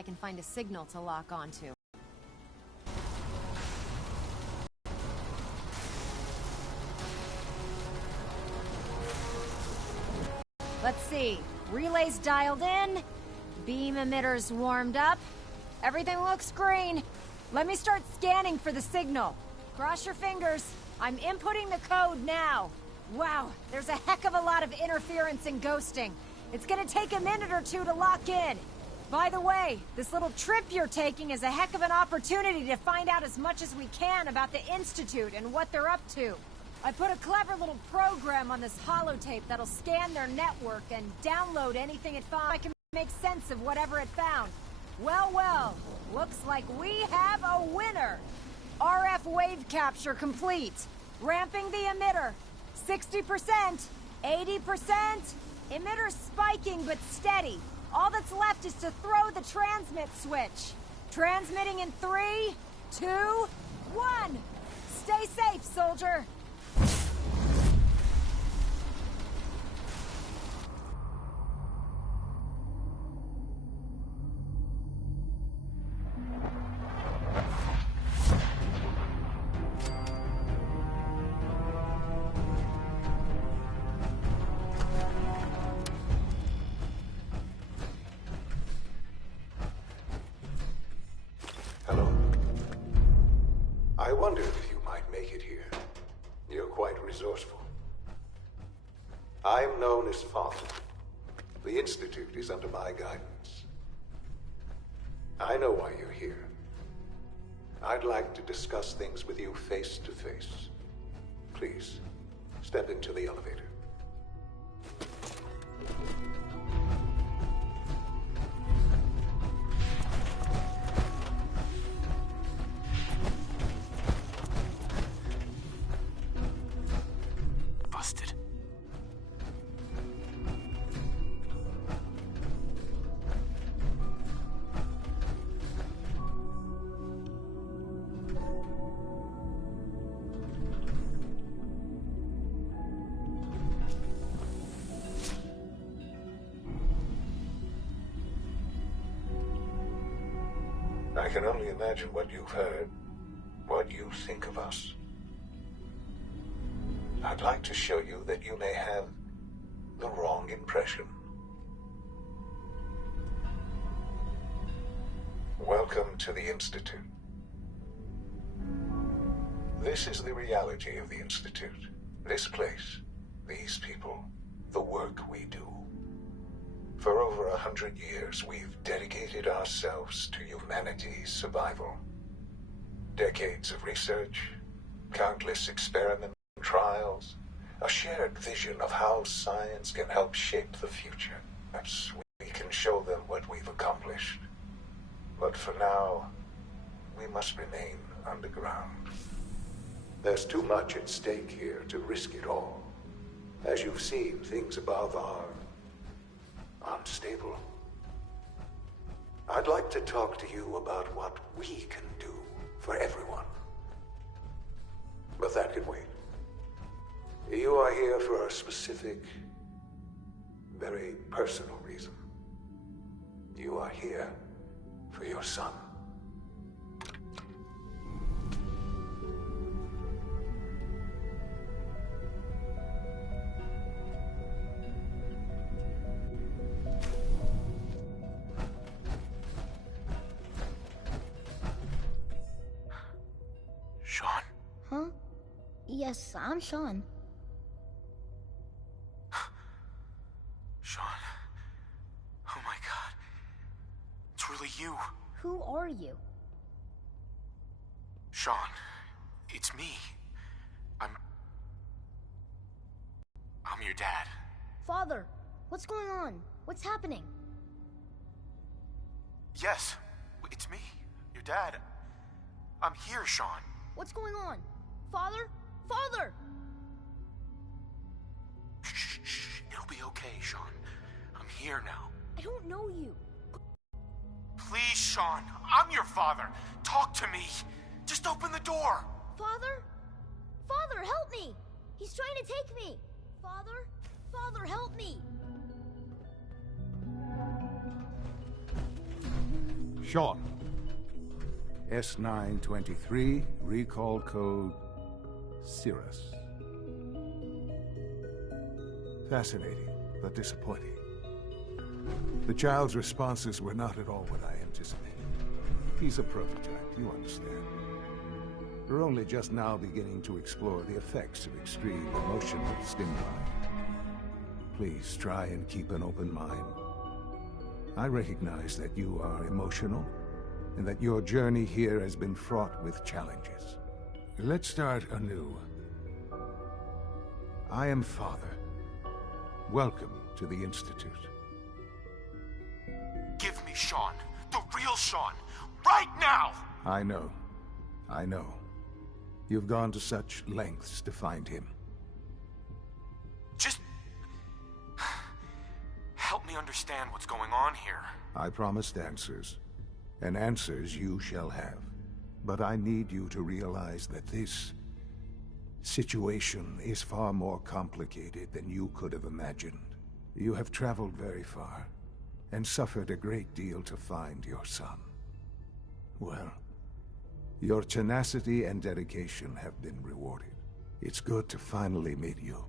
I can find a signal to lock onto. Let's see. Relays dialed in. Beam emitters warmed up. Everything looks green. Let me start scanning for the signal. Cross your fingers. I'm inputting the code now. Wow, there's a heck of a lot of interference and ghosting. It's gonna take a minute or two to lock in. By the way, this little trip you're taking is a heck of an opportunity to find out as much as we can about the Institute and what they're up to. I put a clever little program on this holotape that'll scan their network and download anything it finds. I can make sense of whatever it found. Well, well, looks like we have a winner. RF wave capture complete. Ramping the emitter. 60%, 80%. Emitter spiking but steady. All that's left is to throw the transmit switch. Transmitting in 3, 2, 1. Stay safe, soldier. I wondered if you might make it here. You're quite resourceful. I'm known as Father. The Institute is under my guidance. I know why you're here. I'd like to discuss things with you face to face. Please, step into the elevator. Busted. I can only imagine what you've heard, what you think of us. I'd like to show you that you may have the wrong impression. Welcome to the Institute. This is the reality of the Institute. This place, these people, the work we do. For over 100 years, we've dedicated ourselves to humanity's survival. Decades of research, countless experiments, trials, a shared vision of how science can help shape the future. Perhaps we can show them what we've accomplished. But for now, we must remain underground. There's too much at stake here to risk it all. As you've seen, things above are unstable. I'd like to talk to you about what we can do for everyone. But that can wait. You are here for a specific, very personal reason. You are here for your son. Sean? Huh? Yes, I'm Sean. Sean. Oh my god. It's really you. Who are you? Sean. It's me. I'm your dad. Father, what's going on? What's happening? Yes, it's me. Your dad. I'm here, Sean. What's going on? Father? Father! Shh. It'll be okay, Sean. I'm here now. I don't know you. Please, Sean. I'm your father. Talk to me. Just open the door. Father? Father, help me! He's trying to take me! Father? Father, help me! Sean. S923, recall code Cirrus. Fascinating, but disappointing. The child's responses were not at all what I anticipated. He's a prototype, you understand. We're only just now beginning to explore the effects of extreme emotional stimuli. Please try and keep an open mind. I recognize that you are emotional, and that your journey here has been fraught with challenges. Let's start anew. I am Father. Welcome to the Institute. Give me Sean. The real Sean. Right now! I know. I know. You've gone to such lengths to find him. Just... help me understand what's going on here. I promised answers, and answers you shall have. But I need you to realize that this situation is far more complicated than you could have imagined. You have traveled very far, and suffered a great deal to find your son. Well, your tenacity and dedication have been rewarded. It's good to finally meet you,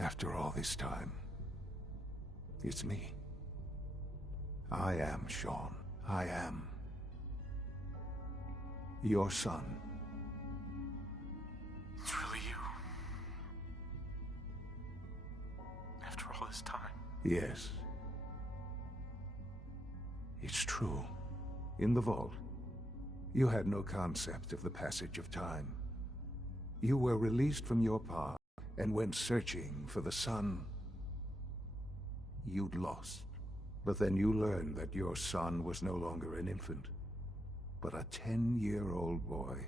after all this time. It's me. I am Sean. I am your son. It's really you. After all this time. Yes. It's true. In the vault, you had no concept of the passage of time. You were released from your pod and went searching for the son you'd lost. But then you learned that your son was no longer an infant, but a 10-year-old boy.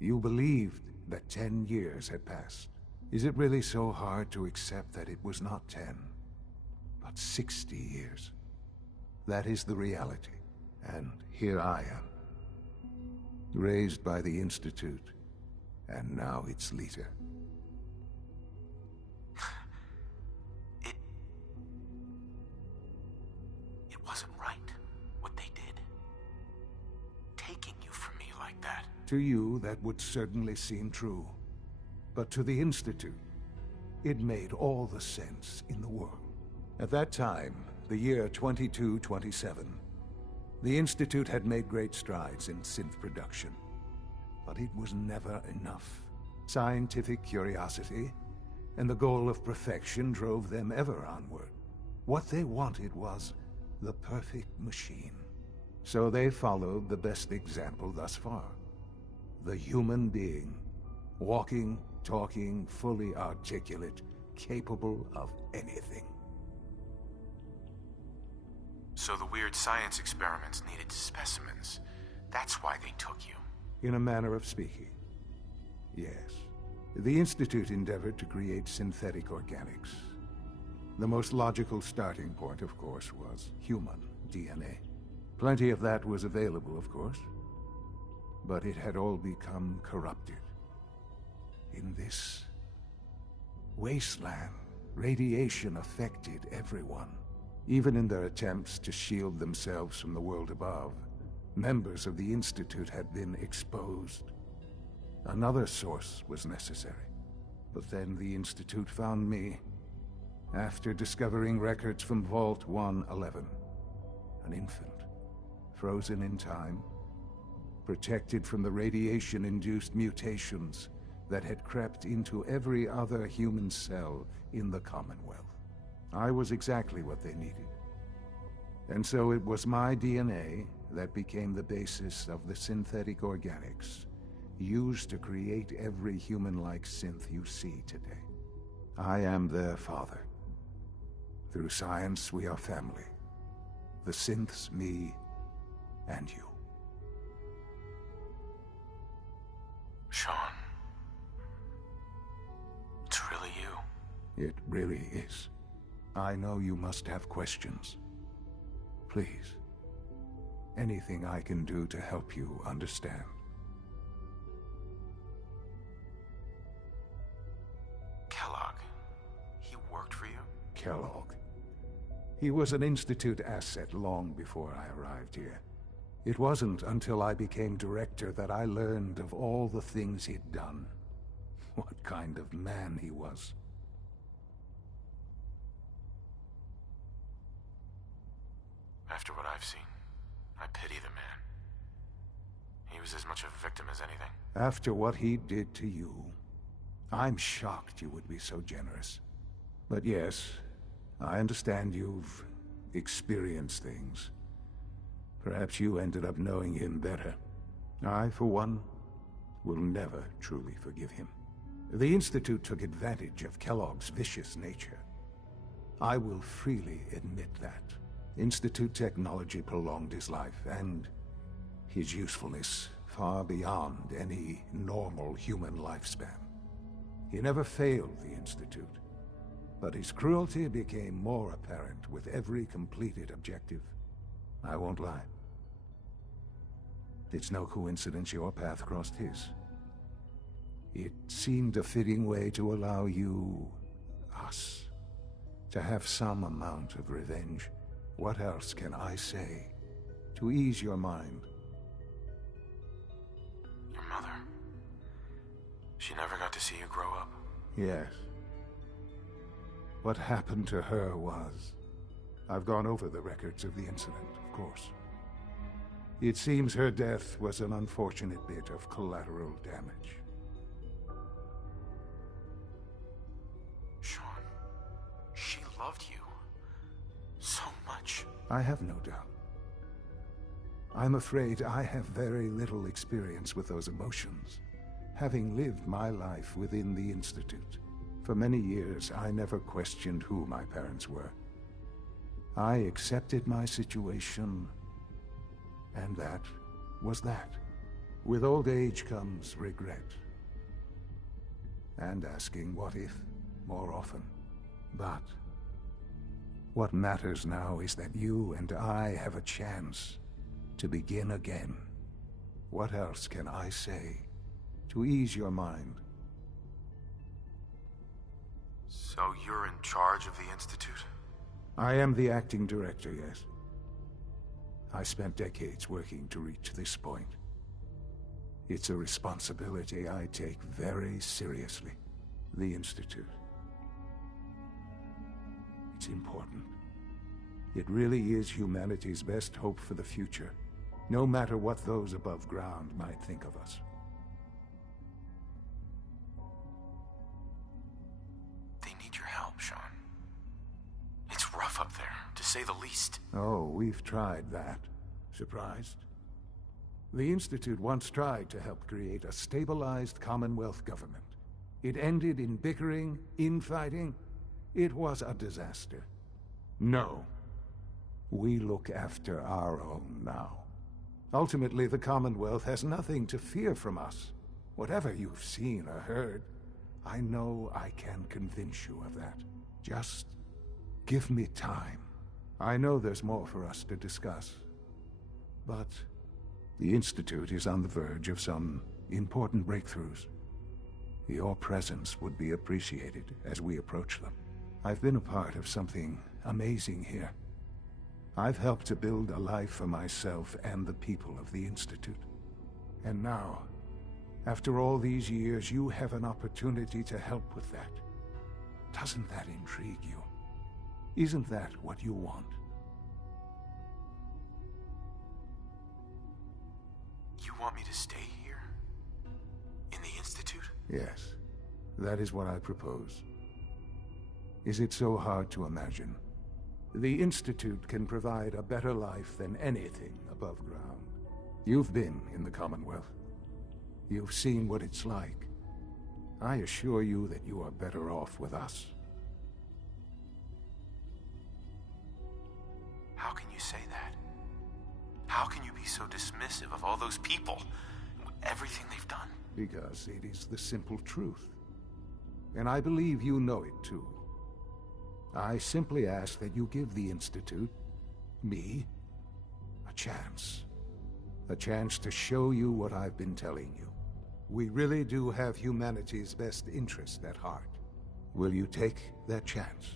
You believed that 10 years had passed. Is it really so hard to accept that it was not 10, but 60 years? That is the reality, and here I am. Raised by the Institute, and now its leader. It wasn't right, what they did. Taking you from me like that. To you, that would certainly seem true. But to the Institute, it made all the sense in the world. At that time, the year 2227, the Institute had made great strides in synth production. But it was never enough. Scientific curiosity and the goal of perfection drove them ever onward. What they wanted was the perfect machine. So they followed the best example thus far. The human being. Walking, talking, fully articulate, capable of anything. So the weird science experiments needed specimens. That's why they took you. In a manner of speaking, yes. The Institute endeavored to create synthetic organics. The most logical starting point, of course, was human DNA. Plenty of that was available, of course. But it had all become corrupted. In this wasteland, radiation affected everyone. Even in their attempts to shield themselves from the world above, members of the Institute had been exposed. Another source was necessary. But then the Institute found me, after discovering records from Vault 111. An infant, frozen in time, protected from the radiation-induced mutations that had crept into every other human cell in the Commonwealth. I was exactly what they needed. And so it was my DNA that became the basis of the synthetic organics used to create every human-like synth you see today. I am their father. Through science, we are family. The synths, me, and you. Sean. It's really you. It really is. I know you must have questions. Please. Anything I can do to help you understand. Kellogg. He worked for you? Kellogg. He was an Institute asset long before I arrived here. It wasn't until I became director that I learned of all the things he'd done. What kind of man he was. After what I've seen, I pity the man. He was as much a victim as anything. After what he did to you, I'm shocked you would be so generous. But yes, I understand you've experienced things. Perhaps you ended up knowing him better. I, for one, will never truly forgive him. The Institute took advantage of Kellogg's vicious nature. I will freely admit that. Institute technology prolonged his life, and his usefulness far beyond any normal human lifespan. He never failed the Institute, but his cruelty became more apparent with every completed objective. I won't lie. It's no coincidence your path crossed his. It seemed a fitting way to allow you, us, to have some amount of revenge. What else can I say to ease your mind? Your mother. She never got to see you grow up. Yes. What happened to her was... I've gone over the records of the incident, of course. It seems her death was an unfortunate bit of collateral damage. Sean, she loved you so much. I have no doubt. I'm afraid I have very little experience with those emotions, having lived my life within the Institute. For many years, I never questioned who my parents were. I accepted my situation, and that was that. With old age comes regret, and asking what if more often. But what matters now is that you and I have a chance to begin again. What else can I say to ease your mind? So you're in charge of the Institute? I am the acting director, yes. I spent decades working to reach this point. It's a responsibility I take very seriously. The Institute. It's important. It really is humanity's best hope for the future, no matter what those above ground might think of us. They need your help, Sean. It's rough up there, to say the least. Oh, we've tried that. Surprised? The Institute once tried to help create a stabilized Commonwealth government. It ended in bickering, infighting. It was a disaster. No. We look after our own now. Ultimately, the Commonwealth has nothing to fear from us. Whatever you've seen or heard, I know I can convince you of that. Just give me time. I know there's more for us to discuss. But the Institute is on the verge of some important breakthroughs. Your presence would be appreciated as we approach them. I've been a part of something amazing here. I've helped to build a life for myself and the people of the Institute. And now, after all these years, you have an opportunity to help with that. Doesn't that intrigue you? Isn't that what you want? You want me to stay here? In the Institute? Yes, that is what I propose. Is it so hard to imagine? The Institute can provide a better life than anything above ground. You've been in the Commonwealth. You've seen what it's like. I assure you that you are better off with us. How can you say that? How can you be so dismissive of all those people? Everything they've done? Because it is the simple truth. And I believe you know it too. I simply ask that you give the Institute, me, a chance. A chance to show you what I've been telling you. We really do have humanity's best interest at heart. Will you take that chance?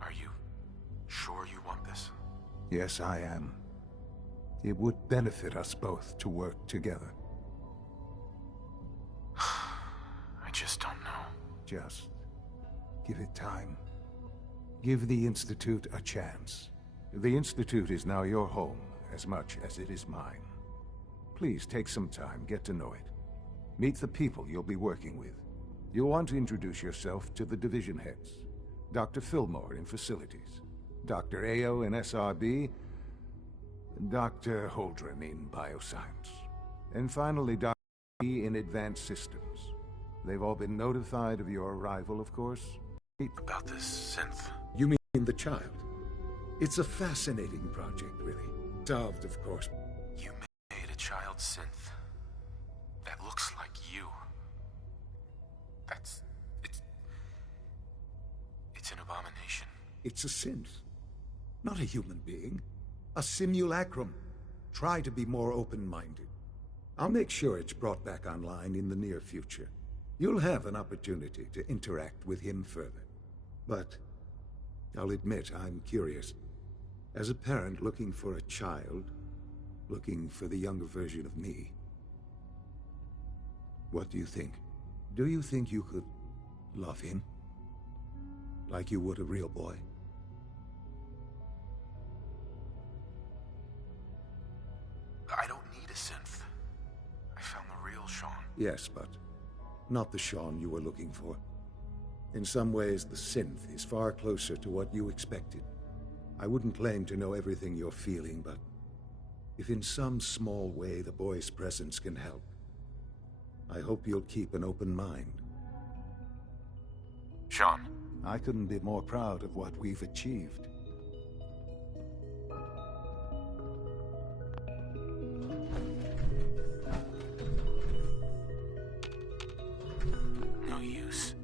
Are you sure Yes, I am. It would benefit us both to work together. I just don't know. Just give it time. Give the Institute a chance. The Institute is now your home as much as it is mine. Please take some time, get to know it. Meet the people you'll be working with. You'll want to introduce yourself to the division heads. Dr. Fillmore in Facilities, Dr. Ayo in SRB, Dr. Holdren in Bioscience, and finally Dr. E in Advanced Systems. They've all been notified of your arrival, of course. About this synth. You mean the child? It's a fascinating project, really. Solved, of course. You made a child synth that looks like you. It's an abomination. It's a synth, not a human being. A simulacrum. Try to be more open-minded. I'll make sure it's brought back online in the near future. You'll have an opportunity to interact with him further. But I'll admit I'm curious. As a parent looking for a child, looking for the younger version of me, what do you think? Do you think you could love him? Like you would a real boy? I don't need a synth. I found the real Sean. Yes, but not the Sean you were looking for. In some ways, the synth is far closer to what you expected. I wouldn't claim to know everything you're feeling, but if in some small way the boy's presence can help, I hope you'll keep an open mind. Sean. I couldn't be more proud of what we've achieved. No use.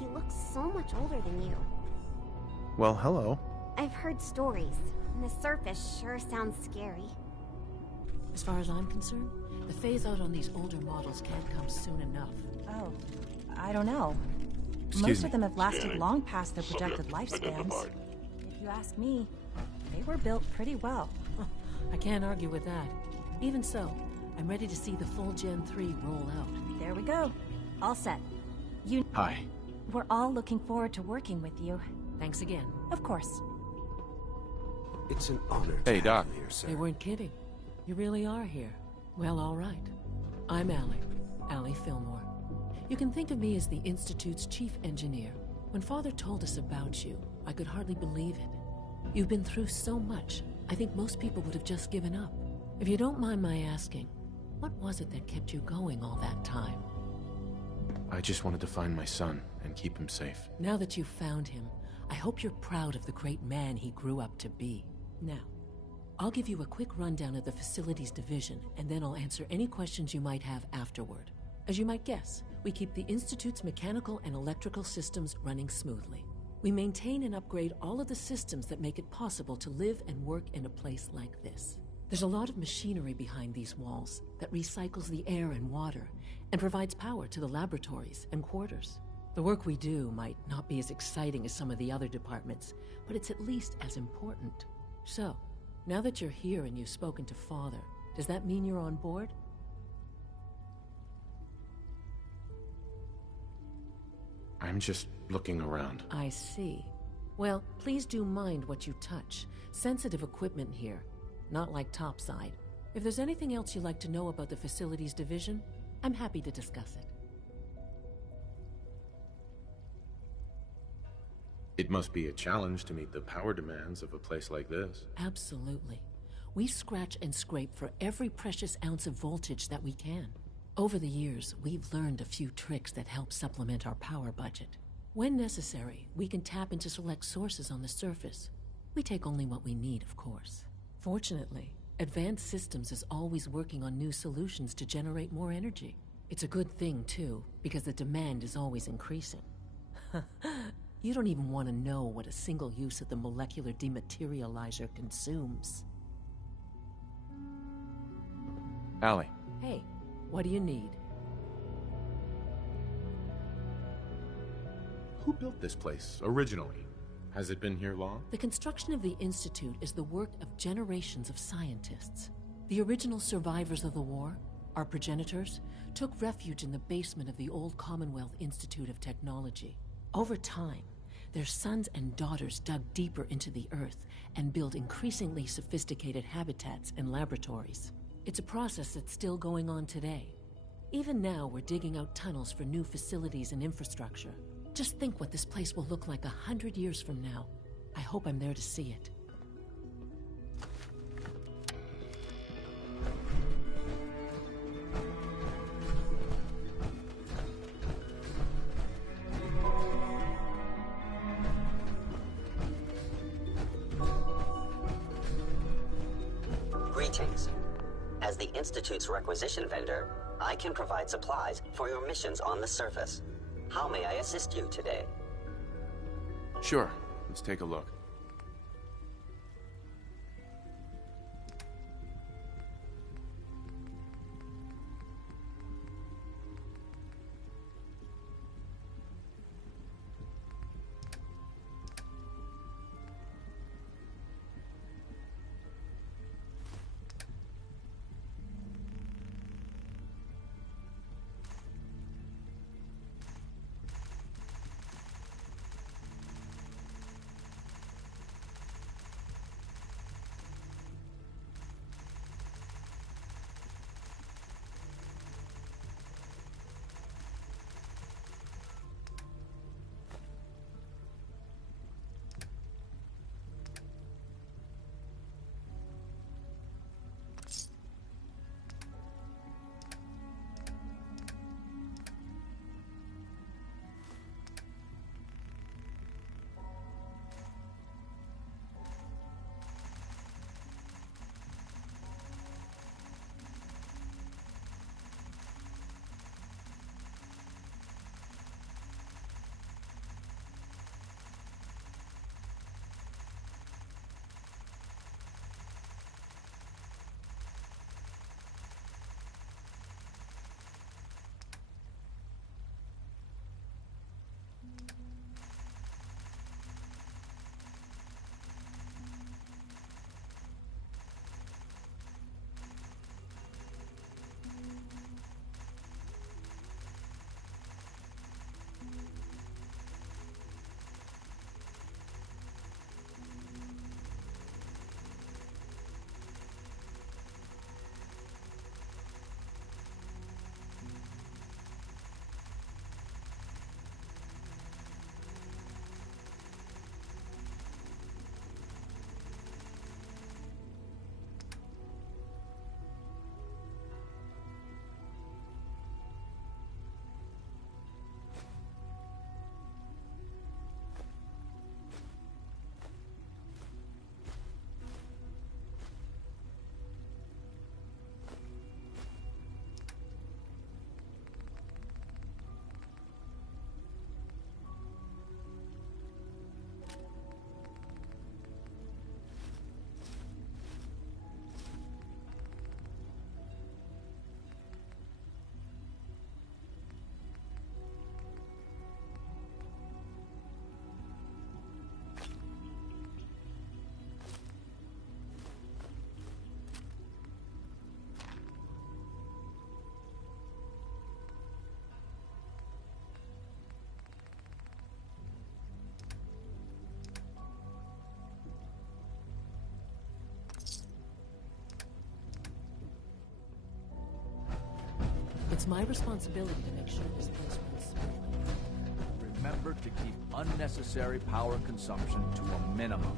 He looks so much older than you. Well, hello. I've heard stories, and the surface sure sounds scary. As far as I'm concerned, the phase-out on these older models can't come soon enough. Oh, I don't know. Most of them have lasted long past their projected lifespans. If you ask me, they were built pretty well. I can't argue with that. Even so, I'm ready to see the full Gen 3 roll out. There we go. All set. Hi. We're all looking forward to working with you. Thanks again. Of course. It's an honor to Hey, have Doc. you here, sir. They weren't kidding. You really are here. Well, all right. I'm Allie Fillmore. You can think of me as the Institute's chief engineer. When Father told us about you, I could hardly believe it. You've been through so much, I think most people would have just given up. If you don't mind my asking, what was it that kept you going all that time? I just wanted to find my son and keep him safe. Now that you've found him, I hope you're proud of the great man he grew up to be. Now, I'll give you a quick rundown of the Facilities Division, and then I'll answer any questions you might have afterward. As you might guess, we keep the Institute's mechanical and electrical systems running smoothly. We maintain and upgrade all of the systems that make it possible to live and work in a place like this. There's a lot of machinery behind these walls that recycles the air and water and provides power to the laboratories and quarters. The work we do might not be as exciting as some of the other departments, but it's at least as important. So, now that you're here and you've spoken to Father, does that mean you're on board? I'm just looking around. I see. Well, please do mind what you touch. Sensitive equipment here, not like topside. If there's anything else you'd like to know about the Facilities Division, I'm happy to discuss it. It must be a challenge to meet the power demands of a place like this. Absolutely. We scratch and scrape for every precious ounce of voltage that we can. Over the years, we've learned a few tricks that help supplement our power budget. When necessary, we can tap into select sources on the surface. We take only what we need, of course. Fortunately, Advanced Systems is always working on new solutions to generate more energy. It's a good thing, too, because the demand is always increasing. You don't even want to know what a single use of the molecular dematerializer consumes. Allie. Hey, what do you need? Who built this place, originally? Has it been here long? The construction of the Institute is the work of generations of scientists. The original survivors of the war, our progenitors, took refuge in the basement of the old Commonwealth Institute of Technology. Over time, their sons and daughters dug deeper into the earth and built increasingly sophisticated habitats and laboratories. It's a process that's still going on today. Even now, we're digging out tunnels for new facilities and infrastructure. Just think what this place will look like 100 years from now. I hope I'm there to see it. Greetings. As the Institute's requisition vendor, I can provide supplies for your missions on the surface. How may I assist you today? Sure. Let's take a look. It's my responsibility to make sure this place runs smoothly. Remember to keep unnecessary power consumption to a minimum.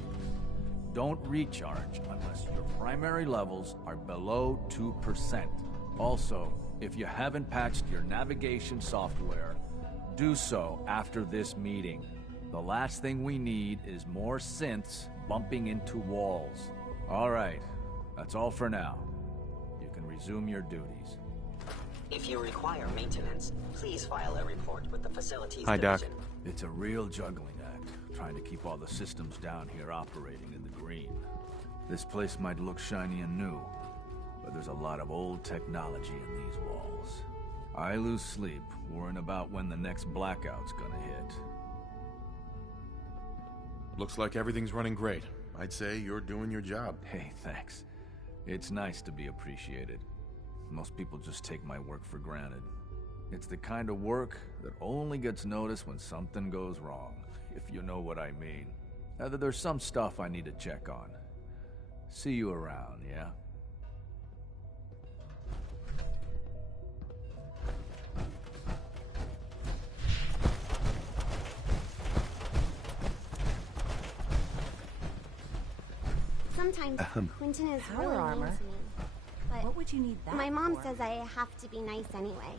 Don't recharge unless your primary levels are below 2%. Also, if you haven't patched your navigation software, do so after this meeting. The last thing we need is more synths bumping into walls. All right, that's all for now. You can resume your duties. If you require maintenance, please file a report with the facilities Hi, Doc. division. It's a real juggling act, trying to keep all the systems down here operating in the green. This place might look shiny and new, but there's a lot of old technology in these walls. I lose sleep worrying about when the next blackout's gonna hit. Looks like everything's running great. I'd say you're doing your job. Hey, thanks. It's nice to be appreciated. Most people just take my work for granted. It's the kind of work that only gets noticed when something goes wrong, if you know what I mean. There's some stuff I need to check on. See you around, yeah? Sometimes Quentin is Power really armor? mean to me. But What would you need that my mom for? says I have to be nice anyway.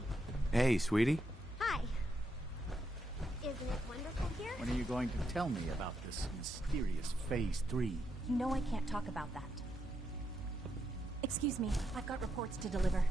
Hey, sweetie. Hi. Isn't it wonderful here? When are you going to tell me about this mysterious Phase 3? You know I can't talk about that. Excuse me, I've got reports to deliver.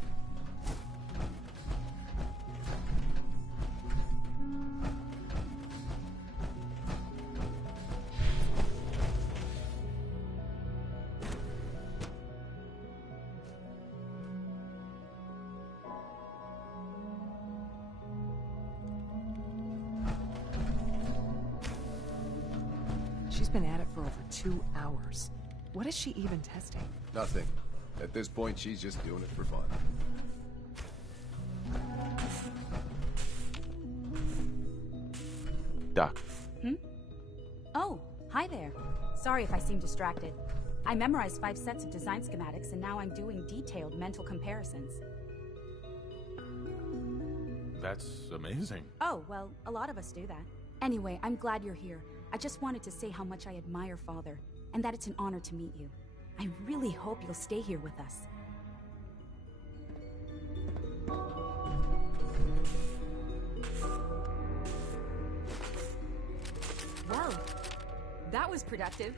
She's been at it for over 2 hours. What is she even testing? Nothing. At this point, she's just doing it for fun. Doc. Oh, hi there. Sorry if I seem distracted. I memorized 5 sets of design schematics and now I'm doing detailed mental comparisons. That's amazing. Oh, well, a lot of us do that. Anyway, I'm glad you're here. I just wanted to say how much I admire Father, and that it's an honor to meet you. I really hope you'll stay here with us. Well, that was productive.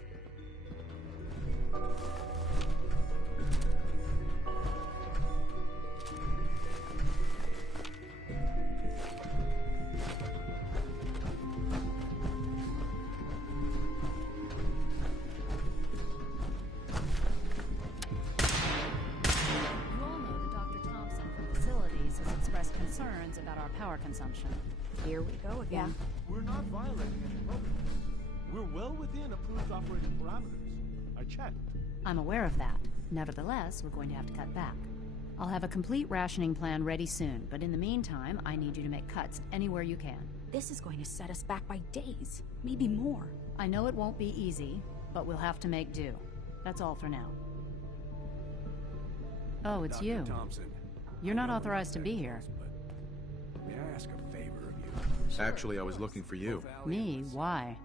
Concerns about our power consumption. Here we go again. We're not violating any protocols. We're well within approved operating parameters. I checked. I'm aware of that. Nevertheless, we're going to have to cut back. I'll have a complete rationing plan ready soon, but in the meantime, I need you to make cuts anywhere you can. This is going to set us back by days, maybe more. I know it won't be easy, but we'll have to make do. That's all for now. Oh, it's you. Thompson. You're not authorized to be here. May I ask a favor of you? Actually, I was looking for you. Me? Why?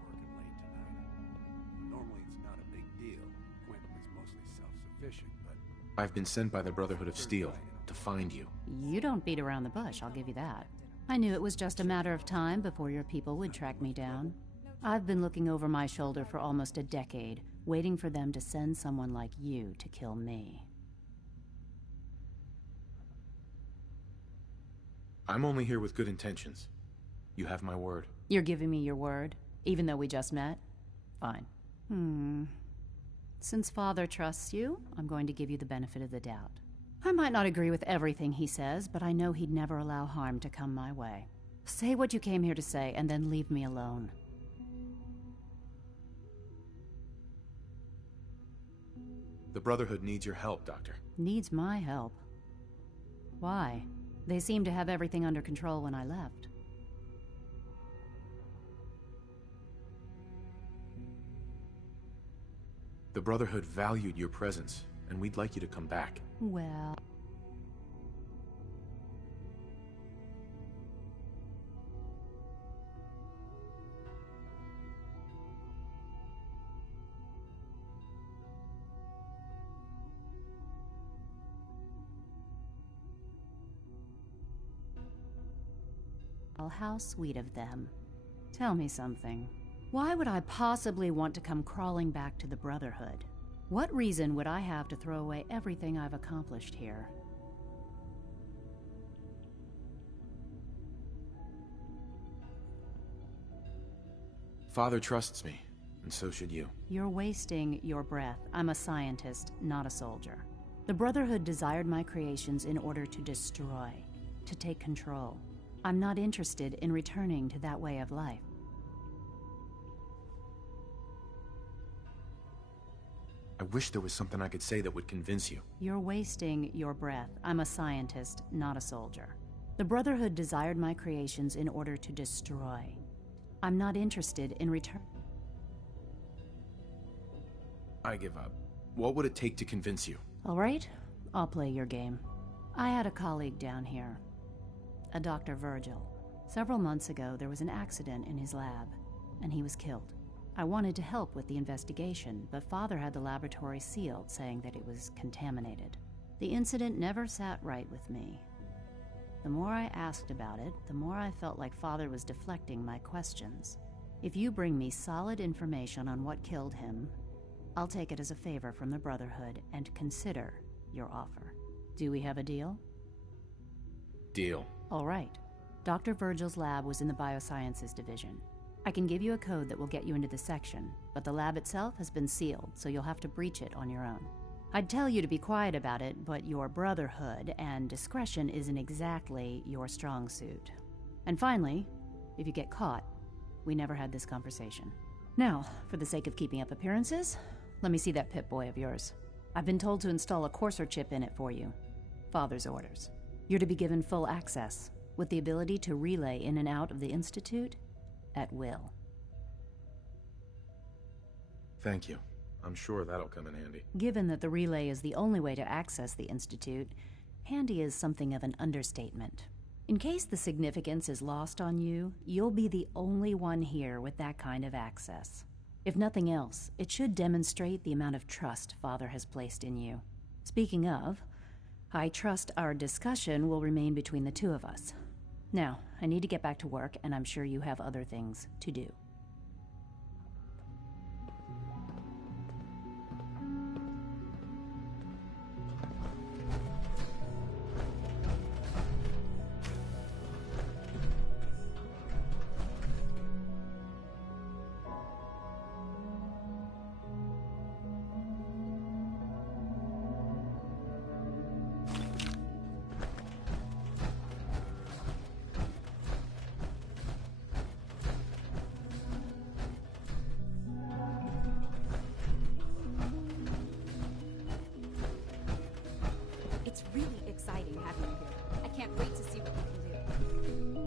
Normally it's not a big deal. Quentin is mostly self-sufficient, but I've been sent by the Brotherhood of Steel to find you. You don't beat around the bush, I'll give you that. I knew it was just a matter of time before your people would track me down. I've been looking over my shoulder for almost a decade, waiting for them to send someone like you to kill me. I'm only here with good intentions. You have my word. You're giving me your word, even though we just met? Fine. Since Father trusts you, I'm going to give you the benefit of the doubt. I might not agree with everything he says, but I know he'd never allow harm to come my way. Say what you came here to say, and then leave me alone. The Brotherhood needs your help, Doctor. Needs my help? Why? They seemed to have everything under control when I left. The Brotherhood valued your presence, and we'd like you to come back. Well... How sweet of them. Tell me something. Why would I possibly want to come crawling back to the Brotherhood? What reason would I have to throw away everything I've accomplished here? Father trusts me, and so should you. You're wasting your breath. I'm a scientist, not a soldier. The Brotherhood desired my creations in order to destroy, to take control. I'm not interested in returning to that way of life. I wish there was something I could say that would convince you. You're wasting your breath. I'm a scientist, not a soldier. The Brotherhood desired my creations in order to destroy. I'm not interested in return. I give up. What would it take to convince you? All right, I'll play your game. I had a colleague down here, a Dr. Virgil. Several months ago, there was an accident in his lab, and he was killed. I wanted to help with the investigation, but Father had the laboratory sealed, saying that it was contaminated. The incident never sat right with me. The more I asked about it, the more I felt like Father was deflecting my questions. If you bring me solid information on what killed him, I'll take it as a favor from the Brotherhood and consider your offer. Do we have a deal? Deal. All right. Dr. Virgil's lab was in the Biosciences Division. I can give you a code that will get you into the section, but the lab itself has been sealed, so you'll have to breach it on your own. I'd tell you to be quiet about it, but your Brotherhood and discretion isn't exactly your strong suit. And finally, if you get caught, we never had this conversation. Now, for the sake of keeping up appearances, let me see that Pip-Boy of yours. I've been told to install a Courser chip in it for you. Father's orders. You're to be given full access, with the ability to relay in and out of the Institute at will. Thank you. I'm sure that'll come in handy. Given that the relay is the only way to access the Institute, handy is something of an understatement. In case the significance is lost on you, you'll be the only one here with that kind of access. If nothing else, it should demonstrate the amount of trust Father has placed in you. Speaking of, I trust our discussion will remain between the two of us. Now, I need to get back to work, and I'm sure you have other things to do. It's really exciting having you here. I can't wait to see what we can do.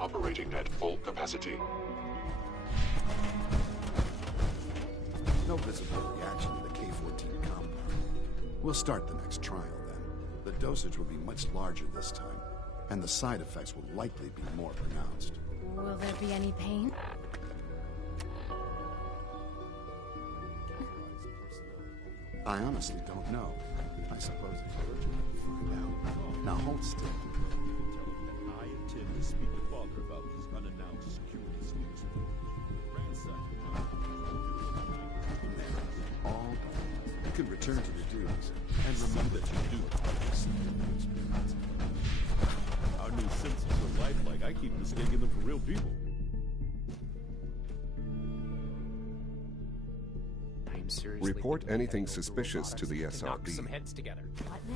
Operating at full capacity. No visible reaction to the K-14 compound. We'll start the next trial then. The dosage will be much larger this time, and the side effects will likely be more pronounced. Will there be any pain? I honestly don't know. I suppose it's urgent to find out. Now hold still. I intend to speak to Father about these unannounced security sweeps. All done. You can return to your duties and remember that you do. Our new senses are lifelike. I keep mistaking them for real people. Report anything suspicious to the SRB. Some heads together.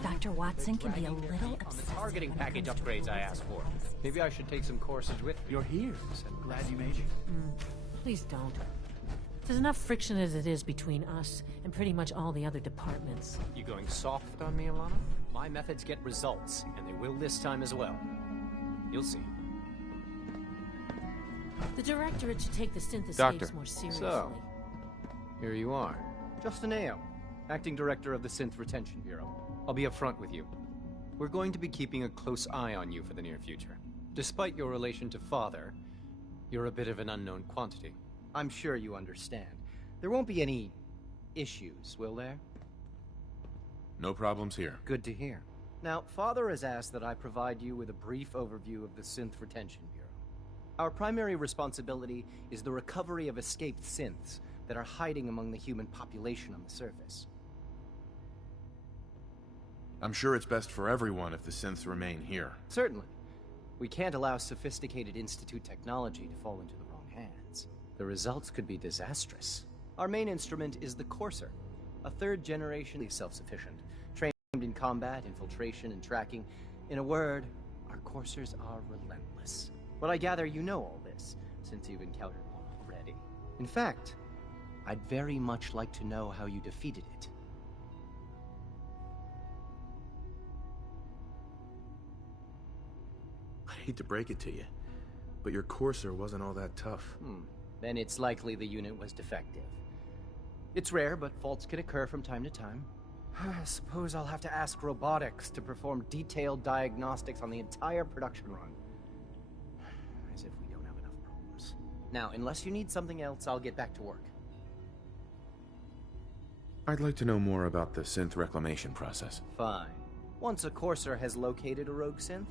Dr. Watson can be a little on the targeting package upgrades I asked for. Maybe I should take some courses with me. You're here, so I'm glad you made it. Please don't. There's enough friction as it is between us and pretty much all the other departments. You going soft on me, Alana? My methods get results, and they will this time as well. You'll see. The Directorate should take the synthescapes more seriously. So, here you are. Justin Ayo, Acting Director of the Synth Retention Bureau. I'll be upfront with you. We're going to be keeping a close eye on you for the near future. Despite your relation to Father, You're a bit of an unknown quantity. I'm sure you understand. There won't be any issues, will there? No problems here. Good to hear. Now, Father has asked that I provide you with a brief overview of the Synth Retention Bureau. Our primary responsibility is the recovery of escaped synths that are hiding among the human population on the surface. I'm sure it's best for everyone if the synths remain here. Certainly. We can't allow sophisticated Institute technology to fall into the wrong hands. The results could be disastrous. Our main instrument is the Courser, a third-generation self-sufficient, trained in combat, infiltration, and tracking. In a word, our Coursers are relentless. But I gather you know all this, since you've encountered one already. In fact, I'd very much like to know how you defeated it. I hate to break it to you, but your Courser wasn't all that tough. Then it's likely the unit was defective. It's rare, but faults can occur from time to time. I suppose I'll have to ask robotics to perform detailed diagnostics on the entire production run. As if we don't have enough problems. Now, unless you need something else, I'll get back to work. I'd like to know more about the synth reclamation process. Fine. Once a Courser has located a rogue synth,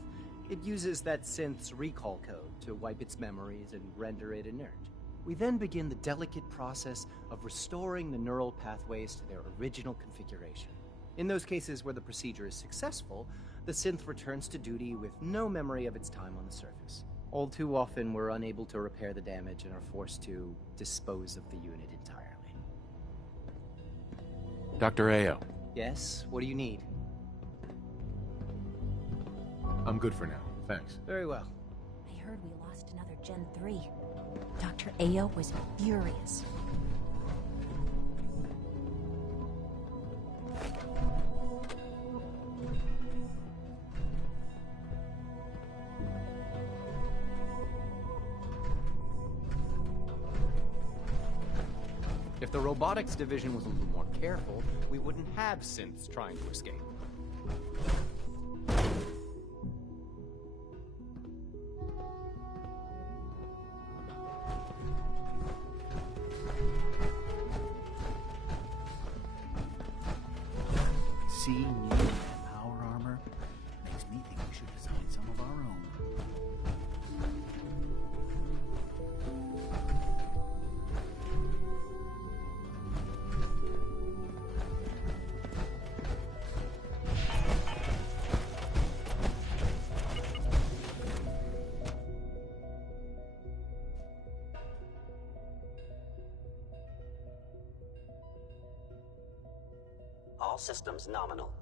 it uses that synth's recall code to wipe its memories and render it inert. We then begin the delicate process of restoring the neural pathways to their original configuration. In those cases where the procedure is successful, the synth returns to duty with no memory of its time on the surface. All too often, we're unable to repair the damage and are forced to dispose of the unit entirely. Dr. Ayo. Yes? What do you need? I'm good for now, thanks. Very well. I heard we lost another Gen 3. Dr. Ayo was furious. If the robotics division was a little more careful, we wouldn't have synths trying to escape. Seeing you in that power armor makes me think we should design some of our own. All systems nominal.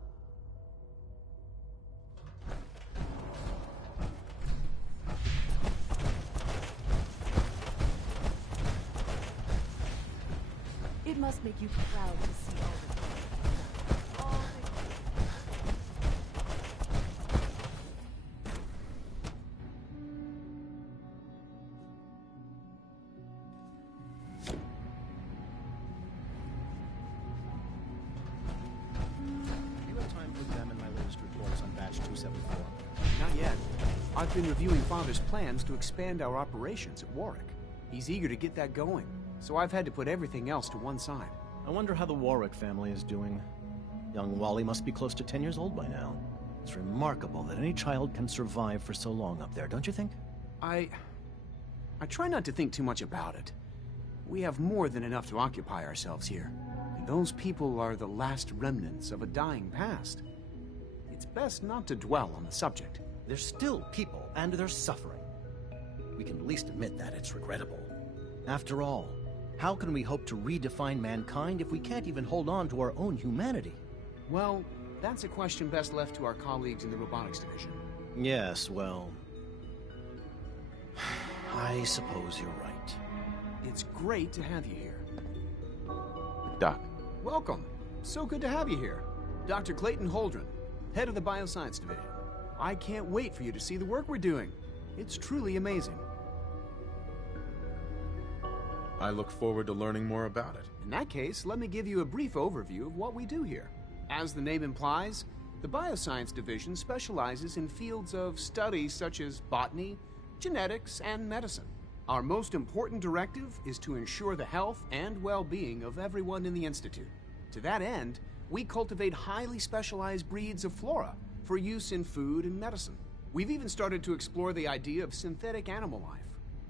It must make you proud to see all the Not yet. I've been reviewing Father's plans to expand our operations at Warwick. He's eager to get that going, so I've had to put everything else to one side. I wonder how the Warwick family is doing. Young Wally must be close to 10 years old by now. It's remarkable that any child can survive for so long up there, don't you think? I try not to think too much about it. We have more than enough to occupy ourselves here. And those people are the last remnants of a dying past. It's best not to dwell on the subject. They're still people, and they're suffering. We can at least admit that it's regrettable. After all, how can we hope to redefine mankind if we can't even hold on to our own humanity? Well, that's a question best left to our colleagues in the robotics division. Yes, well... I suppose you're right. It's great to have you here. Doc. Welcome. So good to have you here. Dr. Clayton Holdren, head of the Bioscience Division. I can't wait for you to see the work we're doing. It's truly amazing. I look forward to learning more about it. In that case, let me give you a brief overview of what we do here. As the name implies, the Bioscience Division specializes in fields of study such as botany, genetics, and medicine. Our most important directive is to ensure the health and well-being of everyone in the Institute. To that end, we cultivate highly specialized breeds of flora for use in food and medicine. We've even started to explore the idea of synthetic animal life.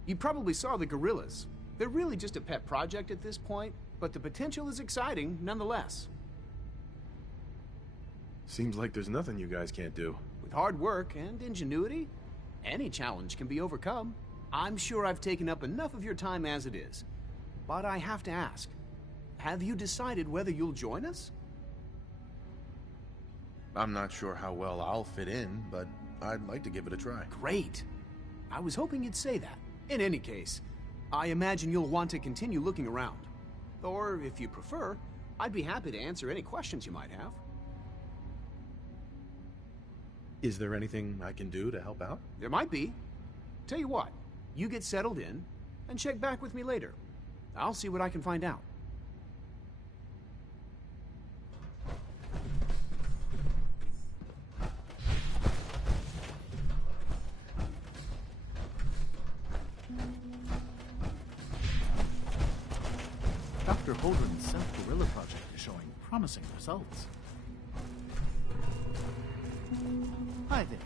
You probably saw the gorillas. They're really just a pet project at this point, but the potential is exciting nonetheless. Seems like there's nothing you guys can't do. With hard work and ingenuity, any challenge can be overcome. I'm sure I've taken up enough of your time as it is. But I have to ask, have you decided whether you'll join us? I'm not sure how well I'll fit in, but I'd like to give it a try. Great. I was hoping you'd say that. In any case, I imagine you'll want to continue looking around. Or, if you prefer, I'd be happy to answer any questions you might have. Is there anything I can do to help out? There might be. Tell you what, you get settled in, and check back with me later. I'll see what I can find out. Dr. Holdren's Self-Gorilla project is showing promising results. Hi there.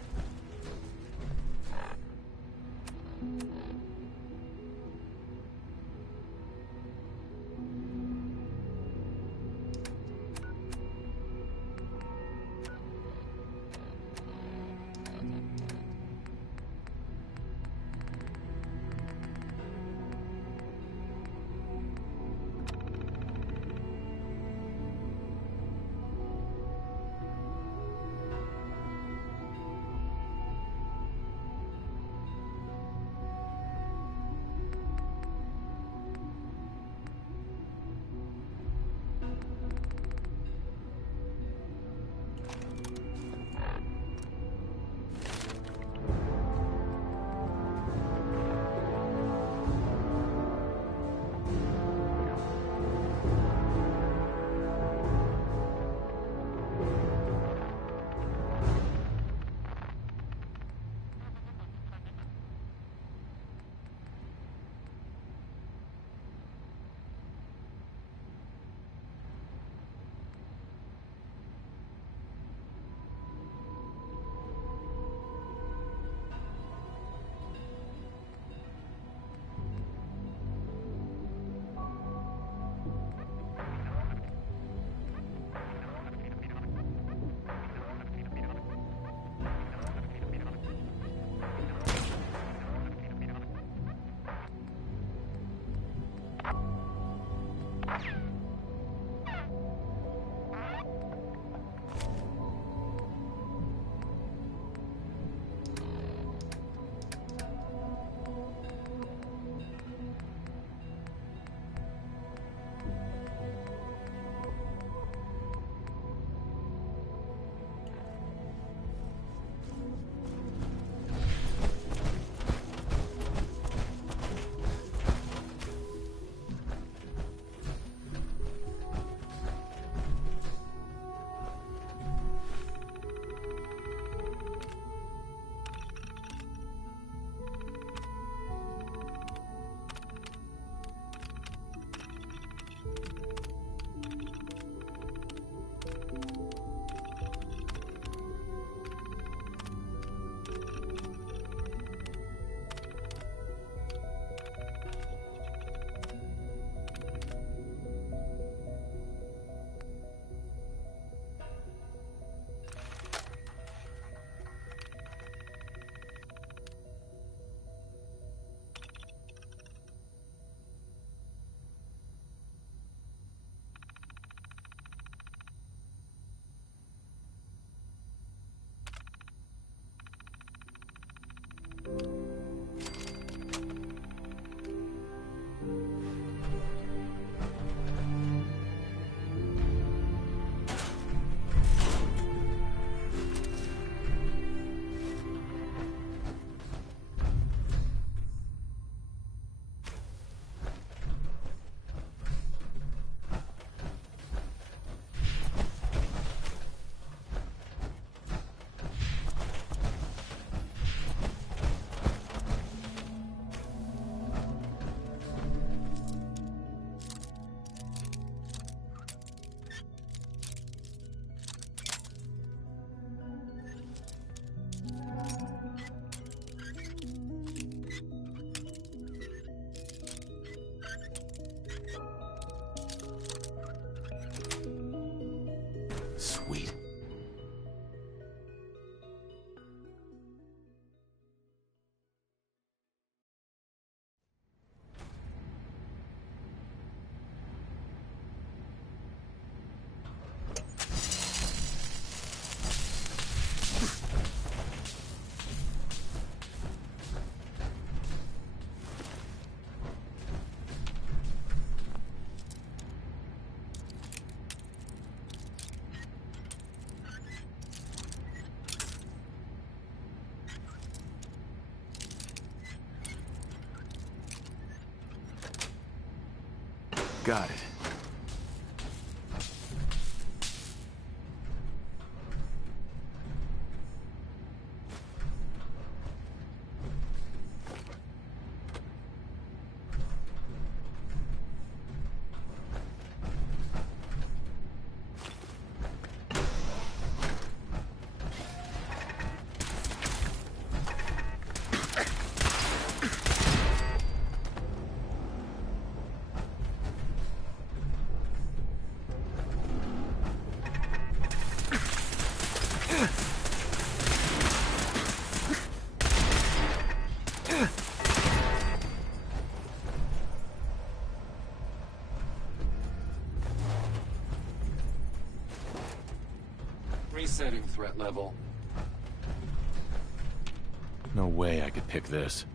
Got it. Resetting threat level. No way I could pick this.